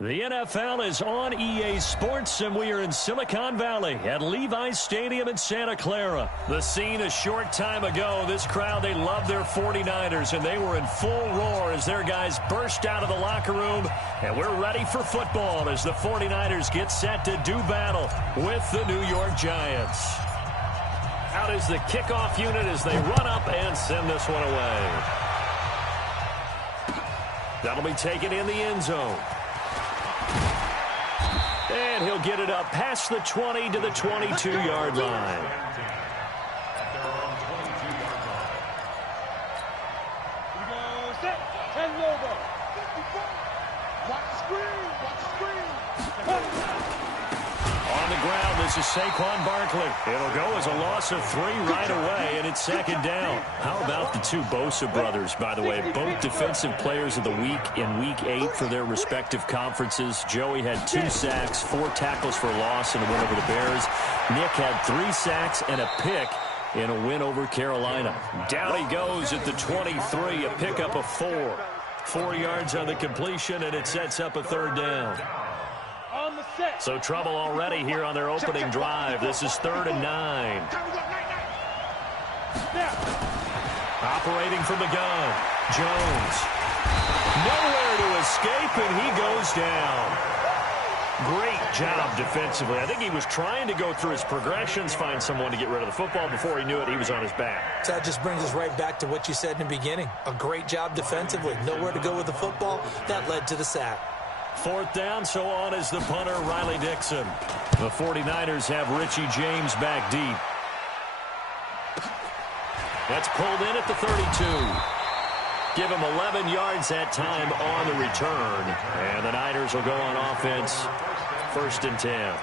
The NFL is on EA Sports, and we are in Silicon Valley at Levi's Stadium in Santa Clara. The scene a short time ago. This crowd, they love their 49ers, and they were in full roar as their guys burst out of the locker room. And we're ready for football as the 49ers get set to do battle with the New York Giants. Out is the kickoff unit as they run up and send this one away. That'll be taken in the end zone. And he'll get it up past the 20 to the 22-yard line. On the ground, this is Saquon Barkley. It'll go as a loss of 3 right away, and it's second down. How about the two Bosa brothers, by the way? Both defensive players of the week in Week 8 for their respective conferences. Joey had 2 sacks, 4 tackles for loss in a win over the Bears. Nick had 3 sacks and a pick in a win over Carolina. Down he goes at the 23, a pickup of 4. 4 yards on the completion, and it sets up a third down. So trouble already here on their opening drive. This is 3rd and 9. Operating from the gun, Jones. Nowhere to escape, and he goes down. Great job defensively. I think he was trying to go through his progressions, find someone to get rid of the football. Before he knew it, he was on his back. So that just brings us right back to what you said in the beginning. A great job defensively. Nowhere to go with the football. That led to the sack. 4th down, so on is the punter, Riley Dixon. The 49ers have Richie James back deep. That's pulled in at the 32. Give him 11 yards that time on the return. And the Niners will go on offense, 1st and 10.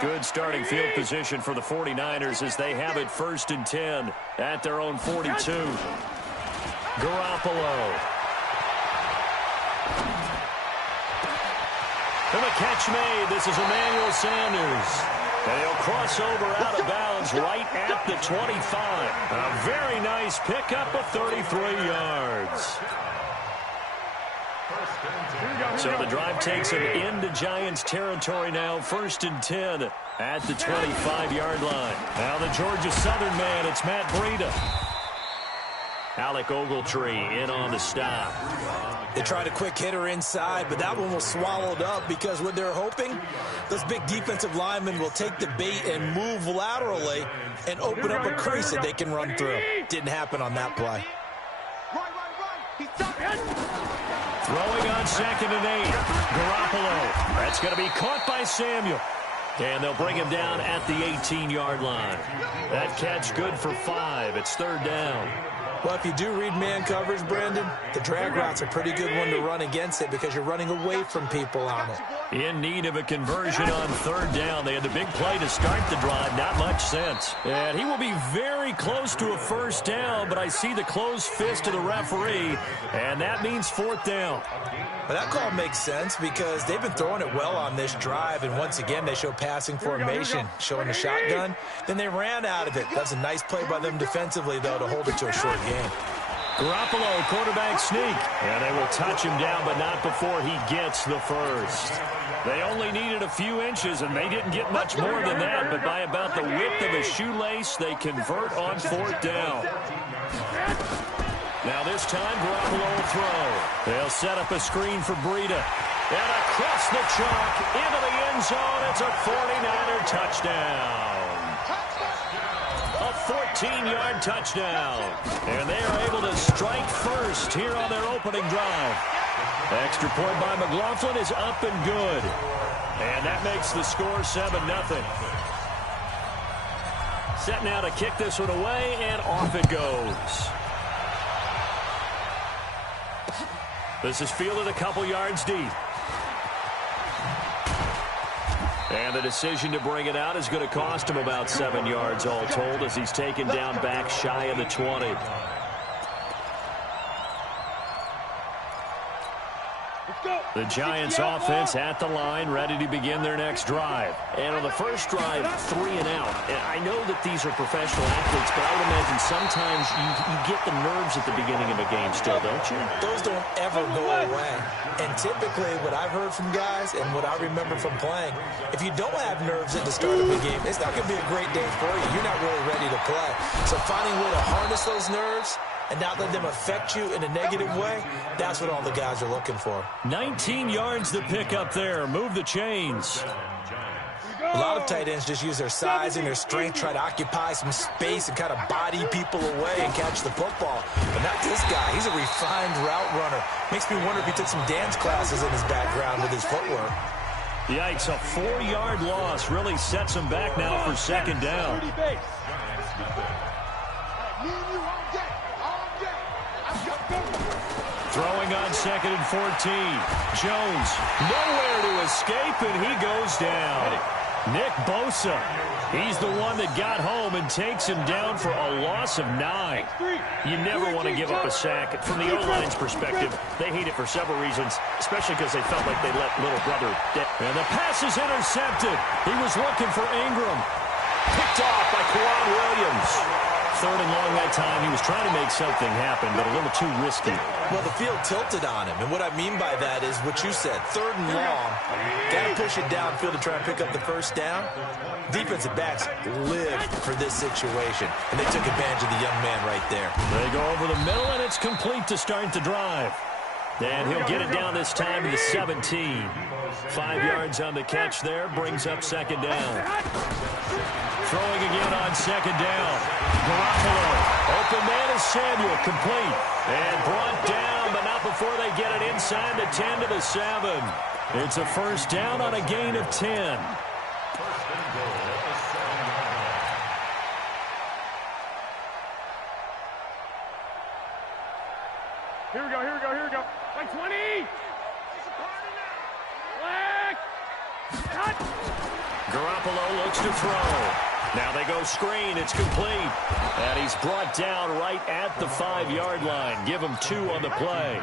Good starting field position for the 49ers as they have it 1st and 10 at their own 42. Garoppolo. And the catch made. This is Emmanuel Sanders. And he'll cross over out of bounds right at the 25. A very nice pickup of 33 yards. So the drive takes him into Giants territory now, 1st and 10 at the 25-yard line. Now the Georgia Southern man, it's Matt Breida. Alec Ogletree in on the stop. They tried a quick hitter inside, but that one was swallowed up because what they're hoping, those big defensive linemen will take the bait and move laterally and open up a crease that they can run through. Didn't happen on that play. Throwing on 2nd and 8. Garoppolo. That's going to be caught by Samuel. And they'll bring him down at the 18-yard line. That catch good for 5. It's 3rd down. Well, if you do read man coverage, Brandon, the drag route's a pretty good one to run against it because you're running away from people on it. In need of a conversion on 3rd down. They had the big play to start the drive. Not much sense. And he will be very close to a 1st down, but I see the closed fist of the referee, and that means 4th down. Well, that call makes sense because they've been throwing it well on this drive, and once again, they show passing formation, showing the shotgun. Then they ran out of it. That's a nice play by them defensively, though, to hold it to a short game. Garoppolo, quarterback sneak. And they will touch him down, but not before he gets the 1st. They only needed a few inches, and they didn't get much more than that, but by about the width of a shoelace, they convert on 4th down. Now this time, Garoppolo will throw. They'll set up a screen for Breida. And across the chalk, into the end zone, it's a 49er touchdown. A 14-yard touchdown. And they are able to strike first here on their opening drive. Extra point by McLaughlin is up and good. And that makes the score 7-0. Set now to kick this one away, and off it goes. This is fielded a couple yards deep. And the decision to bring it out is going to cost him about 7 yards all told as he's taken down back shy of the 20. The Giants offense at the line, ready to begin their next drive. And on the first drive, 3 and out. And I know that these are professional athletes, but I would imagine sometimes you get the nerves at the beginning of a game still, don't you? Those don't ever go away. And typically what I've heard from guys and what I remember from playing, if you don't have nerves at the start of a game, it's not going to be a great day for you. You're not really ready to play. So finding a way to harness those nerves and not let them affect you in a negative way, that's what all the guys are looking for. 19 yards to pick up there. Move the chains. A lot of tight ends just use their size and their strength, try to occupy some space and kind of body people away and catch the football. But not this guy. He's a refined route runner. Makes me wonder if he took some dance classes in his background with his footwork. Yikes, a 4-yard loss really sets him back now for second down. Throwing on 2nd and 14. Jones, nowhere to escape, and he goes down. Nick Bosa, he's the one that got home and takes him down for a loss of 9. You never want to give up a sack. From the O-line's perspective, they hate it for several reasons, especially because they felt like they let little brother dead. And the pass is intercepted. He was looking for Ingram. Picked off by Kwan Williams. 3rd and long that time. He was trying to make something happen, but a little too risky. Well, the field tilted on him, and what I mean by that is what you said. 3rd and long, got to push it downfield to try and pick up the first down. Defensive backs lived for this situation, and they took advantage of the young man right there. They go over the middle, and it's complete to start the drive. And he'll get it down this time to the 17. 5 yards on the catch there, brings up second down. Throwing again on second down. Garoppolo. Open man is Samuel. Complete. And brought down, but not before they get it inside the 10 to the 7. It's a first down on a gain of 10. Here we go. Like 20. Garoppolo looks to throw. Now they go screen. It's complete. And he's brought down right at the 5-yard line. Give him 2 on the play.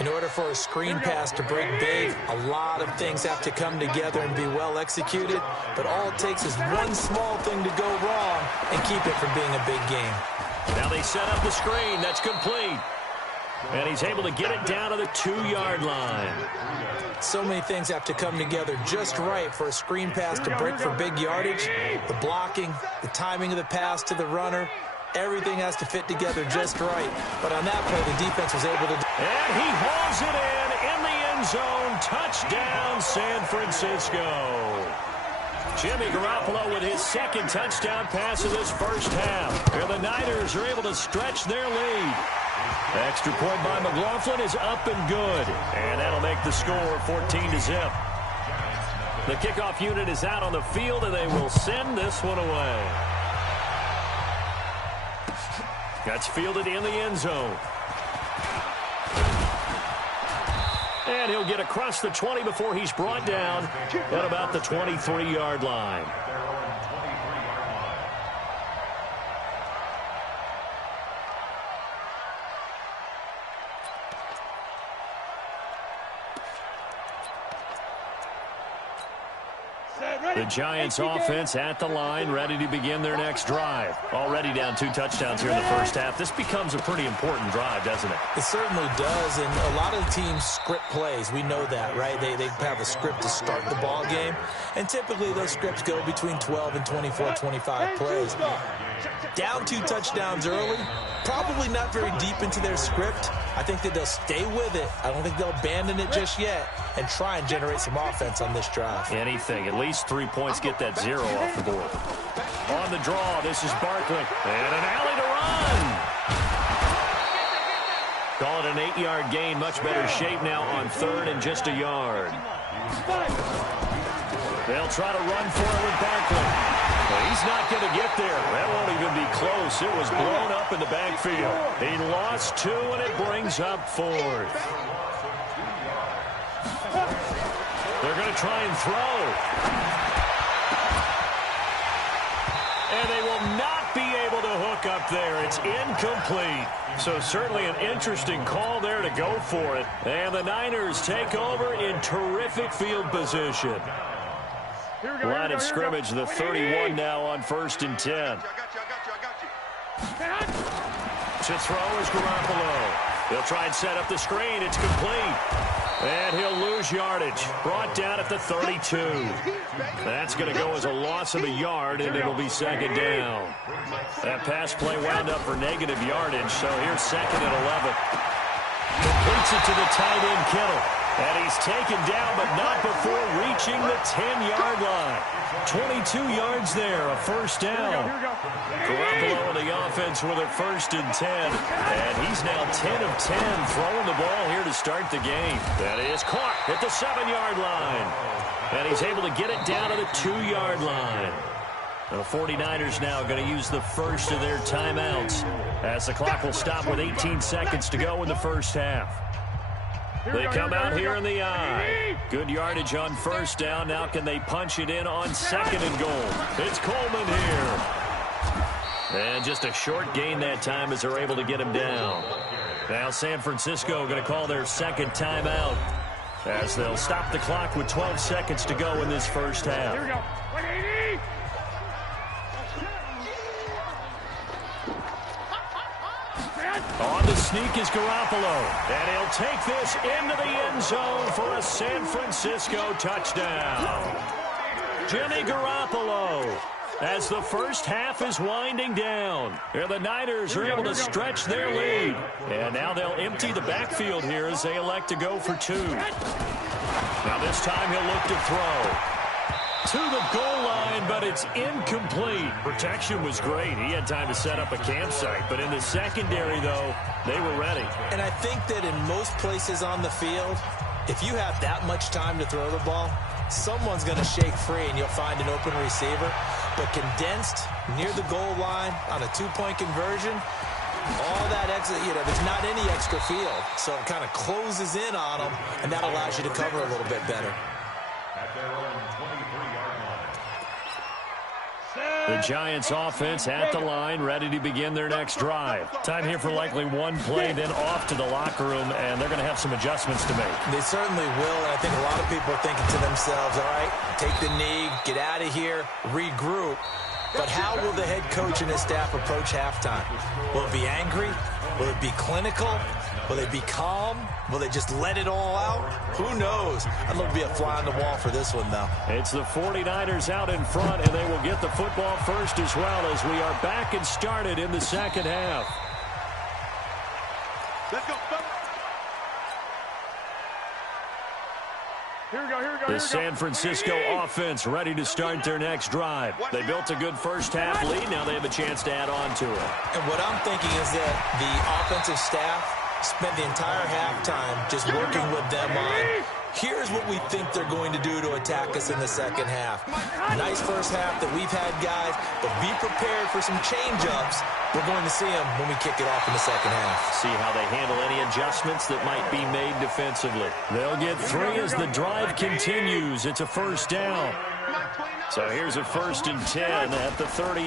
In order for a screen pass to break big, a lot of things have to come together and be well executed. But all it takes is one small thing to go wrong and keep it from being a big game. Now they set up the screen. That's complete. And he's able to get it down to the 2-yard line. So many things have to come together just right for a screen pass to break for big yardage. The blocking, the timing of the pass to the runner, everything has to fit together just right. But on that play, the defense was able to... And he hauls it in the end zone. Touchdown, San Francisco. Jimmy Garoppolo with his 2nd touchdown pass of this first half. And the Niners are able to stretch their lead. Extra point by McLaughlin is up and good. And that'll make the score 14-0. The kickoff unit is out on the field, and they will send this one away. That's fielded in the end zone. And he'll get across the 20 before he's brought down at about the 23-yard line. The Giants offense at the line, ready to begin their next drive. Already down 2 touchdowns here in the first half. This becomes a pretty important drive, doesn't it? It certainly does, and a lot of the teams script plays. We know that, right? They have a script to start the ball game, and typically those scripts go between 12 and 24, 25 plays. Down 2 touchdowns early, probably not very deep into their script. I think that they'll stay with it. I don't think they'll abandon it just yet and try and generate some offense on this drive. Anything. At least 3 points, get that 0 off the board. On the draw, this is Barkley. And an alley to run. Call it an 8-yard gain. Much better shape now on 3rd and just a yard. They'll try to run for it with Barkley. Well, he's not going to get there. That won't even be close. It was blown up in the backfield. He lost 2, and it brings up 4th. They're going to try and throw. And they will not be able to hook up there. It's incomplete. So certainly an interesting call there to go for it. And the Niners take over in terrific field position. Line of scrimmage, the 31 now on 1st and 10. To throw is Garoppolo. He'll try and set up the screen. It's complete. And he'll lose yardage. Brought down at the 32. That's going to go as a loss of a yard, and it'll be 2nd down. That pass play wound up for negative yardage, so here's 2nd and 11. Completes it to the tight end, Kittle. And he's taken down, but not before reaching the 10-yard line. 22 yards there, a 1st down. Garoppolo in the offense with a 1st and 10. And he's now 10 of 10 throwing the ball here to start the game. That is caught at the 7-yard line. And he's able to get it down to the 2-yard line. The 49ers now going to use the first of their timeouts as the clock will stop with 18 seconds to go in the first half. They come out here in the eye. Good yardage on 1st down. Now can they punch it in on 2nd and goal? It's Coleman here. And just a short gain that time as they're able to get him down. Now San Francisco going to call their 2nd timeout as they'll stop the clock with 12 seconds to go in this first half. Here we go. 180. On the sneak is Garoppolo, and he'll take this into the end zone for a San Francisco touchdown. Jimmy Garoppolo, as the first half is winding down. And the Niners are able to stretch their lead. And now they'll empty the backfield here as they elect to go for 2. Now this time he'll look to throw. To the goal line, but it's incomplete. Protection was great. He had time to set up a campsite. But in the secondary, though, they were ready. And I think that in most places on the field, if you have that much time to throw the ball, someone's going to shake free and you'll find an open receiver. But condensed near the goal line on a 2-point conversion, all that extra, there's not any extra field. So it kind of closes in on them, and that allows you to cover a little bit better. The Giants offense at the line, ready to begin their next drive. Time here for likely one play, then off to the locker room, and they're going to have some adjustments to make. They certainly will, and I think a lot of people are thinking to themselves, all right, take the knee, get out of here, regroup. But how will the head coach and his staff approach halftime? Will it be angry? Will it be clinical? Will they be calm? Will they just let it all out? Who knows? I'd love to be a fly on the wall for this one, though. It's the 49ers out in front, and they will get the football first as well as we are back and started in the second half. Let's go. Here we go, here we go. The San Francisco offense ready to start their next drive. They built a good first half lead. Now they have a chance to add on to it. And what I'm thinking is that the offensive staff spent the entire halftime just working with them on, here's what we think they're going to do to attack us in the second half. Nice first half that we've had, guys, but be prepared for some change-ups. We're going to see them when we kick it off in the second half. See how they handle any adjustments that might be made defensively. They'll get 3 as the drive continues. It's a first down. So here's a 1st and 10 at the 38.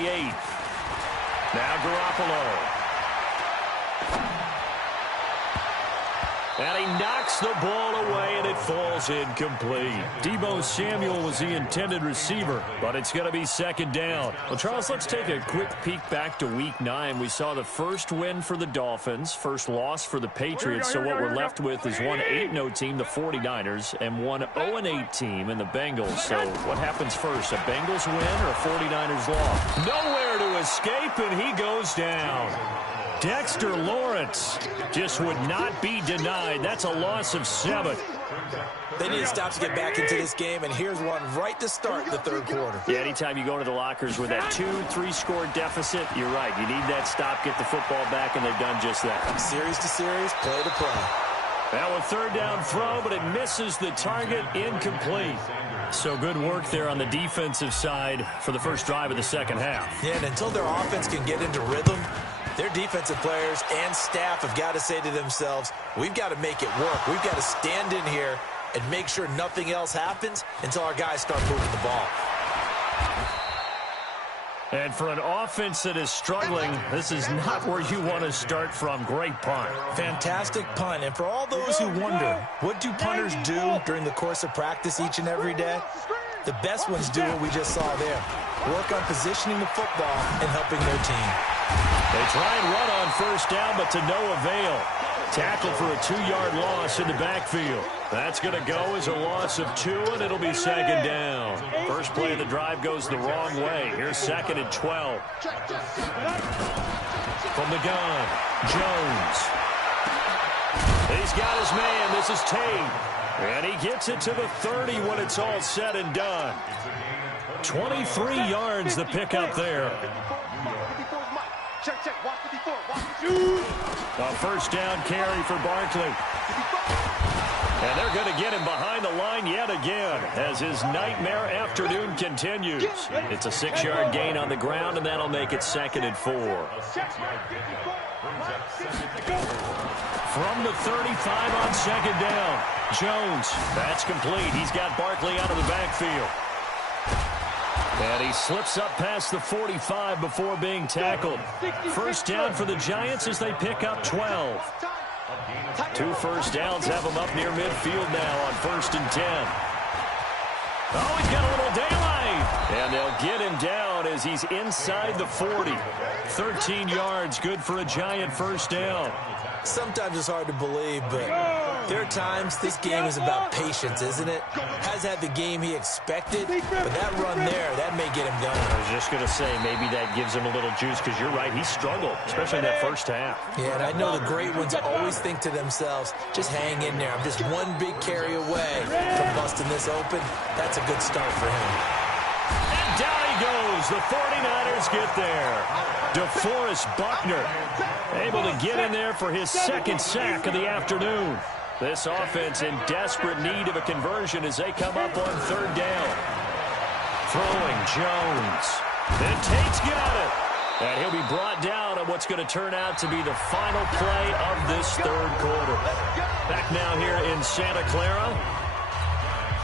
Now Garoppolo. And he knocks the ball away, and it falls incomplete. Deebo Samuel was the intended receiver, but it's going to be 2nd down. Well, Charles, let's take a quick peek back to Week 9. We saw the first win for the Dolphins, first loss for the Patriots. So what we're left with is one 8-0 team, the 49ers, and one 0-8 team in the Bengals. So what happens first, a Bengals win or a 49ers loss? Nowhere to escape, and he goes down. Dexter Lawrence just would not be denied. That's a loss of 7. They need to stop to get back into this game, and here's one right to start the third quarter. Yeah, anytime you go into the lockers with that 2-3 score deficit, you're right. You need that stop, get the football back, and they've done just that. Series to series, play to play. Now a 3rd down throw, but it misses the target, incomplete. So good work there on the defensive side for the first drive of the second half. Yeah, and until their offense can get into rhythm, their defensive players and staff have got to say to themselves, we've got to make it work. We've got to stand in here and make sure nothing else happens until our guys start moving the ball. And for an offense that is struggling, this is not where you want to start from. Great punt. Fantastic punt. And for all those who wonder, what do punters do during the course of practice each and every day? The best ones do what we just saw there. Work on positioning the football and helping their team. They try and run on first down, but to no avail. Tackle for a 2-yard loss in the backfield. That's going to go as a loss of 2, and it'll be second down. First play of the drive goes the wrong way. Here's second and 12. From the gun, Jones. He's got his man. This is Tate. And he gets it to the 30 when it's all said and done. 23 yards the pickup there. A first down carry for Barkley. And they're going to get him behind the line yet again as his nightmare afternoon continues. It's a 6-yard gain on the ground, and that'll make it second and 4. From the 35 on second down, Jones. That's complete. He's got Barkley out of the backfield. And he slips up past the 45 before being tackled. First down for the Giants as they pick up 12. 2 first downs have him up near midfield now on 1st and 10. Oh, he's got a little daylight. And they'll get him down as he's inside the 40. 13 yards, good for a Giant first down. Sometimes it's hard to believe, but there are times this game is about patience, isn't it? Has had the game he expected, but that run there, that may get him going. I was just going to say, maybe that gives him a little juice, because you're right, he struggled, especially in that first half. Yeah, and I know the great ones always think to themselves, just hang in there. I'm just one big carry away from busting this open. That's a good start for him. And down he goes. The 49ers get there. DeForest Buckner able to get in there for his second sack of the afternoon. This offense in desperate need of a conversion as they come up on 3rd down. Throwing Jones. Then Tate's got it. And he'll be brought down on what's going to turn out to be the final play of this 3rd quarter. Back now here in Santa Clara.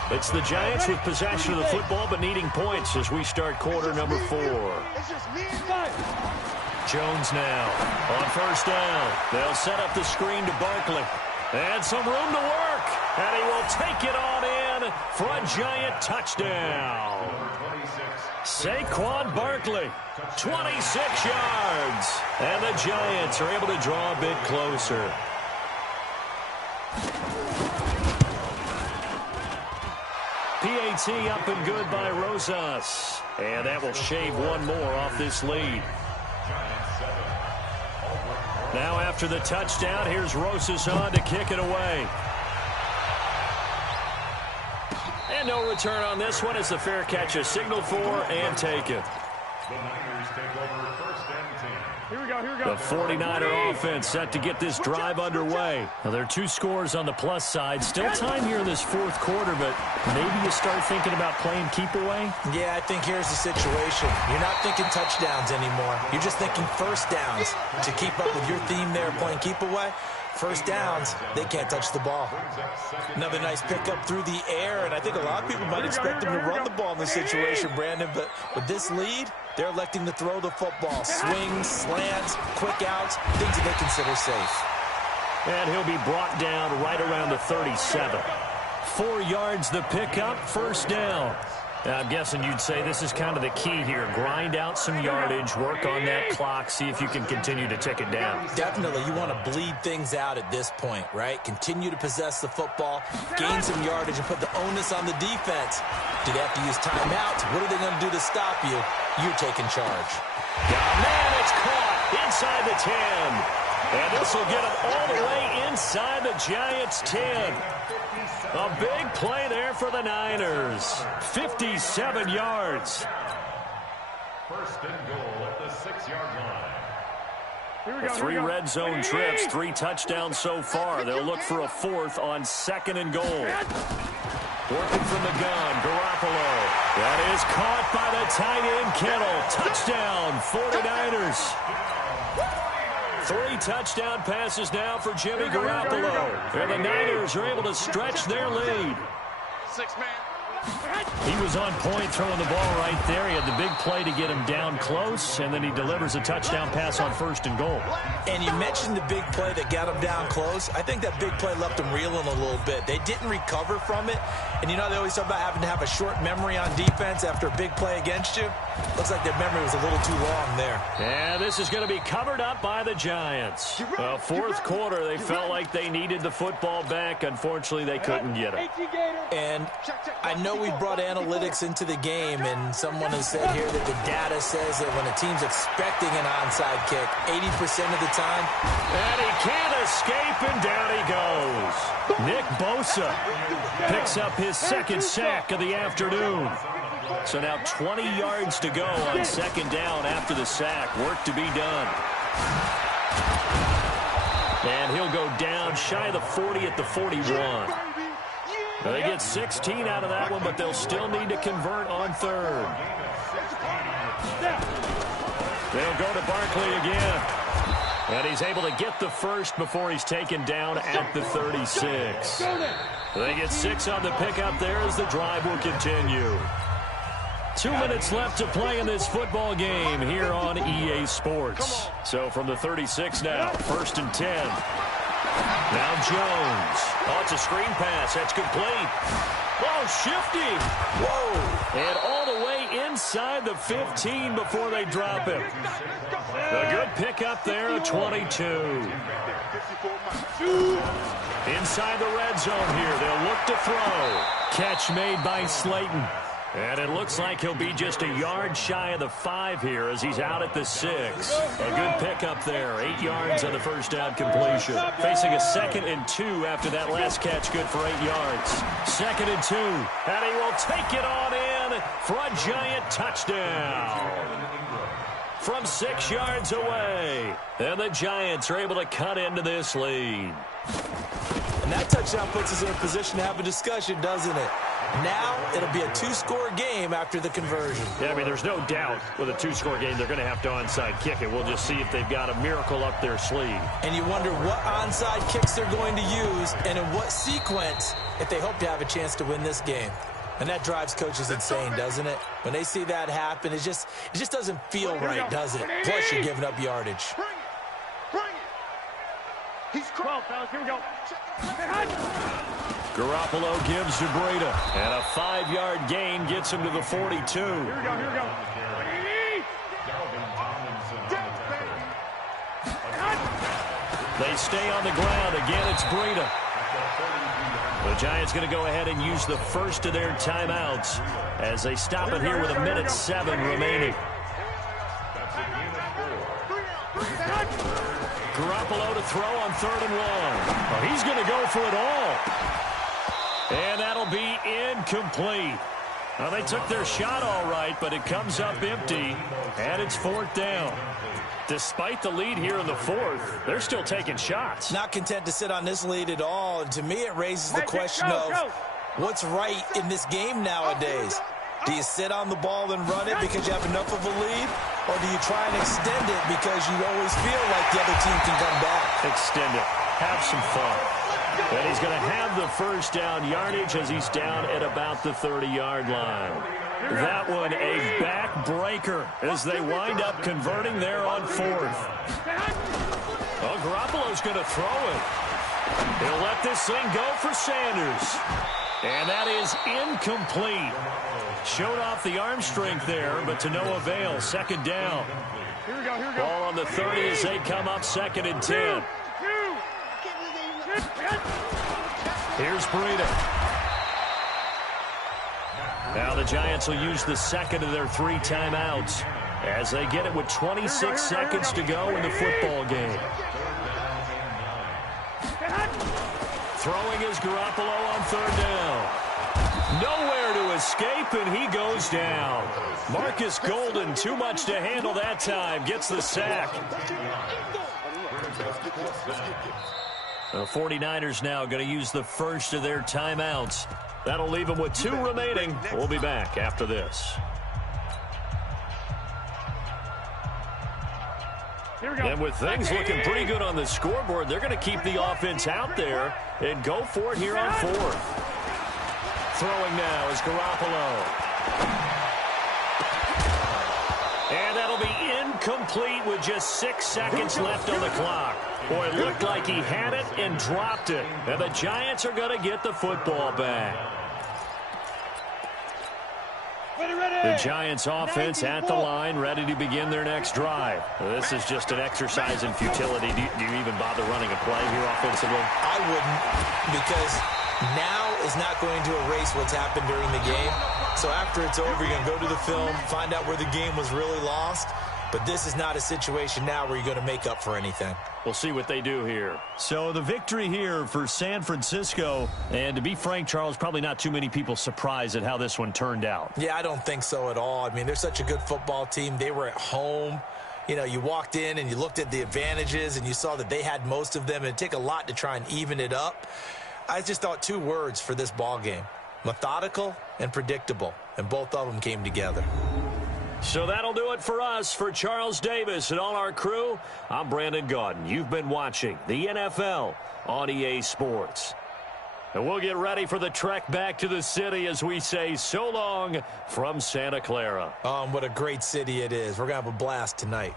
It's the Giants with possession of the football but needing points as we start quarter number 4. Jones now on 1st down. They'll set up the screen to Barkley. And some room to work. And he will take it on in for a Giant touchdown. Saquon Barkley, 26 yards. And the Giants are able to draw a bit closer. PAT up and good by Rosas. And that will shave one more off this lead. Now after the touchdown, here's Rosas on to kick it away. And no return on this one as the fair catch is signaled for and taken. Here we go, here we go. The 49er offense set to get this drive underway. Now, there are 2 scores on the plus side. Still time here in this 4th quarter, but maybe you start thinking about playing keep away? Yeah, I think here's the situation. You're not thinking touchdowns anymore. You're just thinking first downs. To keep up with your theme there, playing keep away, first downs, they can't touch the ball. Another nice pickup through the air, and I think a lot of people might expect them to run the ball in this situation, Brandon, but with this lead, they're electing to throw the football. Swings, slants, quick outs, things that they consider safe. And he'll be brought down right around the 37. 4 yards the pickup, first down. Now, I'm guessing you'd say this is kind of the key here. Grind out some yardage, work on that clock, see if you can continue to tick it down. Definitely. You want to bleed things out at this point, right? Continue to possess the football, gain some yardage, and put the onus on the defense. Do they have to use timeouts? What are they going to do to stop you? You're taking charge. Man, it's caught inside the 10. And this will get them all the way inside the Giants' 10. A big play there for the Niners. 57 yards. First and goal at the 6-yard line. 3 red zone trips, 3 touchdowns so far. They'll look for a 4th on 2nd and goal. Working from the gun, Garoppolo. That is caught by the tight end, Kittle. Touchdown, 49ers. 3 touchdown passes now for Jimmy Garoppolo. And the Niners are able to stretch their lead. 6-man. He was on point throwing the ball right there. He had the big play to get him down close, and then he delivers a touchdown pass on 1st and goal. And you mentioned the big play that got him down close. I think that big play left him reeling a little bit. They didn't recover from it. And you know, they always talk about having to have a short memory on defense after a big play against you. Looks like their memory was a little too long there. And this is going to be covered up by the Giants. Well, 4th quarter, they felt like they needed the football back. Unfortunately, they couldn't get it. And I know we brought analytics into the game, and someone has said here that the data says that when a team's expecting an onside kick, 80% of the time. And he can't escape, and down he goes. Nick Bosa picks up his 2nd sack of the afternoon. So now 20 yards to go on 2nd down after the sack. Work to be done. And he'll go down shy of the 40 at the 41. They get 16 out of that one, but they'll still need to convert on 3rd. They'll go to Barkley again. And he's able to get the first before he's taken down at the 36. They get 6 on the pickup there as the drive will continue. 2 minutes left to play in this football game here on EA Sports. So from the 36 now, 1st and 10. Now Jones. Oh, it's a screen pass. That's complete. Oh, shifty. Whoa. And all the way inside the 15 before they drop him. A good pickup there, a 22. Inside the red zone here. They'll look to throw. Catch made by Slayton. And it looks like he'll be just a yard shy of the 5 here as he's out at the 6. A good pickup there. 8 yards on the first down completion. Facing a 2nd and 2 after that last catch, good for 8 yards. 2nd and 2. And he will take it on in for a giant touchdown. From 6 yards away. And the Giants are able to cut into this lead. And that touchdown puts us in a position to have a discussion, doesn't it? Now it'll be a 2-score game after the conversion. Yeah, I mean, there's no doubt with a 2-score game they're going to have to onside kick it. We'll just see if they've got a miracle up their sleeve. And you wonder what onside kicks they're going to use and in what sequence if they hope to have a chance to win this game. And that drives coaches insane, doesn't it? When they see that happen, it just doesn't feel right, does it? Plus, you're giving up yardage. Bring it. He's 12, fellas. Here we go. Garoppolo gives to Breida. And a 5-yard gain gets him to the 42. Here we go. Here we go. They stay on the ground. Again, it's Breida. The Giants going to go ahead and use the first of their timeouts as they stop it here with 1:07 remaining. Garoppolo to throw on 3rd and 1. Oh, he's going to go for it all. And that'll be incomplete. Well, they took their shot all right, but it comes up empty, and it's 4th down. Despite the lead here in the 4th, they're still taking shots. Not content to sit on this lead at all. And to me, it raises the question of what's right in this game nowadays. Do you sit on the ball and run it because you have enough of a lead? Or do you try and extend it because you always feel like the other team can come back? Extend it. Have some fun. And he's going to have the first down yardage as he's down at about the 30-yard line. That one a backbreaker as they wind up converting there on 4th. Well, Garoppolo's going to throw it. He'll let this thing go for Sanders. And that is incomplete. Showed off the arm strength there, but to no avail. 2nd down. Here we go. Here we go. Ball on the 30 as they come up 2nd and 10. Here's Breida. Now the Giants will use the 2nd of their 3 timeouts as they get it with 26 seconds to go in the football game. Throwing is Garoppolo on 3rd down. Nowhere to escape, and he goes down. Marcus Golden, too much to handle that time, gets the sack. The 49ers now going to use the first of their timeouts. That'll leave them with 2 remaining. We'll be back after this. And with things looking pretty good on the scoreboard, they're going to keep the offense out there and go for it here on 4th. Throwing now is Garoppolo. And that'll be incomplete with just 6 seconds left on the clock. Boy, it looked like he had it and dropped it. And the Giants are going to get the football back. The Giants offense at the line, ready to begin their next drive. This is just an exercise in futility. Do you even bother running a play here offensively? I wouldn't, because now is not going to erase what's happened during the game. So after it's over, you're going to go to the film, find out where the game was really lost. But this is not a situation now where you're going to make up for anything. We'll see what they do here. So the victory here for San Francisco. And to be frank, Charles, probably not too many people surprised at how this one turned out. Yeah, I don't think so at all. I mean, they're such a good football team. They were at home. You know, you walked in and you looked at the advantages and you saw that they had most of them. It'd take a lot to try and even it up. I just thought 2 words for this ball game: methodical and predictable. And both of them came together. So that'll do it for us. For Charles Davis and all our crew, I'm Brandon Gaudin. You've been watching the NFL on EA Sports. And we'll get ready for the trek back to the city as we say so long from Santa Clara. What a great city it is. We're going to have a blast tonight.